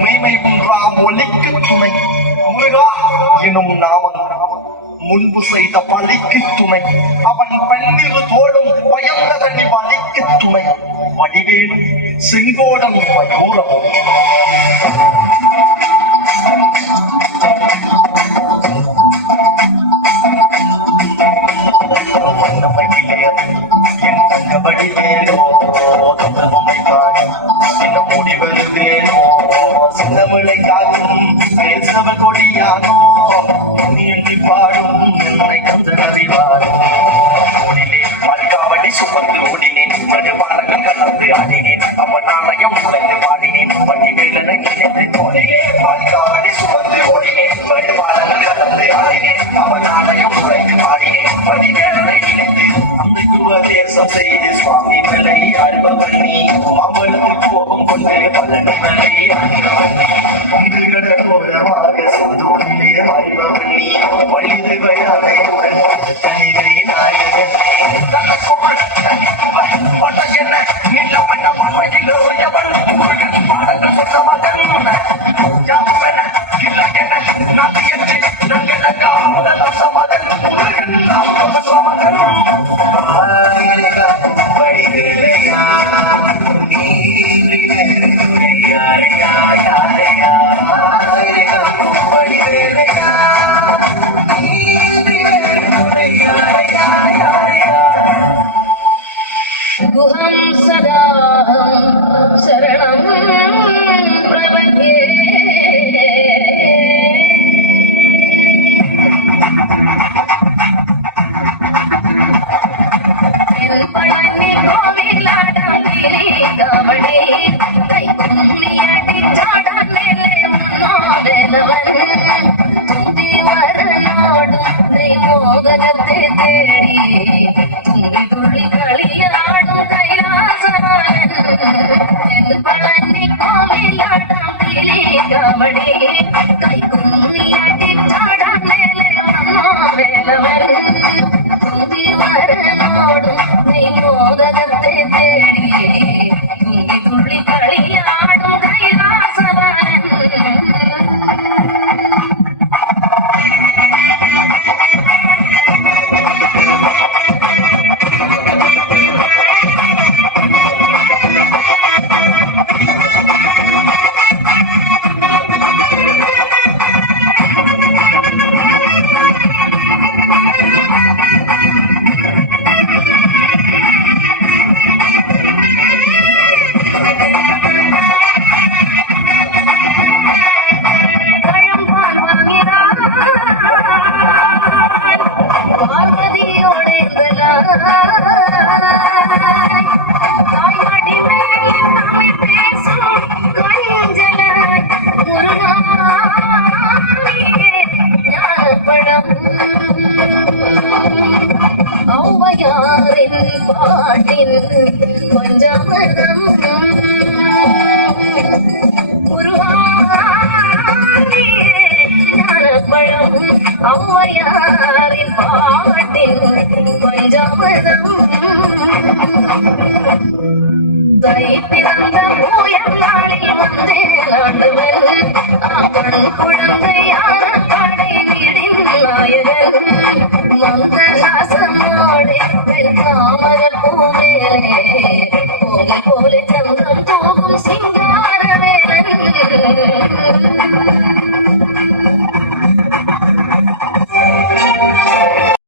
மெய்மை குன்றா ஒலிக்கு துணை முருகா எனும் நாமம் முன்பு செய்த பழிக்கு துணை அவன் பன்னிரு தோளும் பயந்த தனி வலிக்கு துணை வடிவேல் செங்கோடம் மயோரமும் என் தங்கபடி வேலோ தந்தமுமை காணி என்ன முடிவது வேலோ சின்னமிழை காணும் பேசவ கொடியானோ நீ எண்ணி பாடும் என்னை கந்தன் அறிவார் ஓடினே பல்காவடி சுமந்து ஓடினேன் மறு பாலங்கள் கலந்து ஆடினேன் அவன் நாளையம் உழைந்து பாடினேன் வண்டி வேலனை நினைத்து போனேன் பல்காவடி சுமந்து ஓடினேன் மறு பாலங்கள் கலந்து ஆடினேன் அவன் நாளையம் உழைந்து பாடினேன் வண்டி வேலனை நினைத்து அந்த குருவதேசம் செய்து சுவாமி விலை அழுபவன் நீ அவளுக்கு கோபம் கொண்டு பழனி விலை அழுபவன் நீ உங்களுடைய சொல்தோடிலே அறிபவன் நீ வழிது வயதையுடன் தனிதை நாயகன் என்ன நீல பண்ண மண்மையிலோ எவன் முருகன் பாடங்கள் சொன்ன மகன் இல்ல என்ன நாட்டு என்று நங்கலங்கா முதல் சமதன் முருகன் மகன் गुहं सदा शरणं प्रपद्ये पळनि कोविलाडि कावडे कैकुम्मियडि चाडनेले उन्नोदेलवन तुंबि वरनोडु नै मोगनते तेडी तुंबि तुळि കളിയാടു കൈലാസവാനൻ പളനി കോവിലാടി കവടി കൈക്കുന്നിയടി ചാടാൻ മേലെ വന്നോ വേലവൻ തുമ്പി വരനോടും നീ മോദകത്തെ തേടി തുമ്പി തുള്ളി കളിയാടു കൈലാസവാനൻ பாட்டின் கொஞ்சமனம் ஞானப்பழம் ஔவையாரின் பாட்டின் கொஞ்சமனம் தை பிறந்த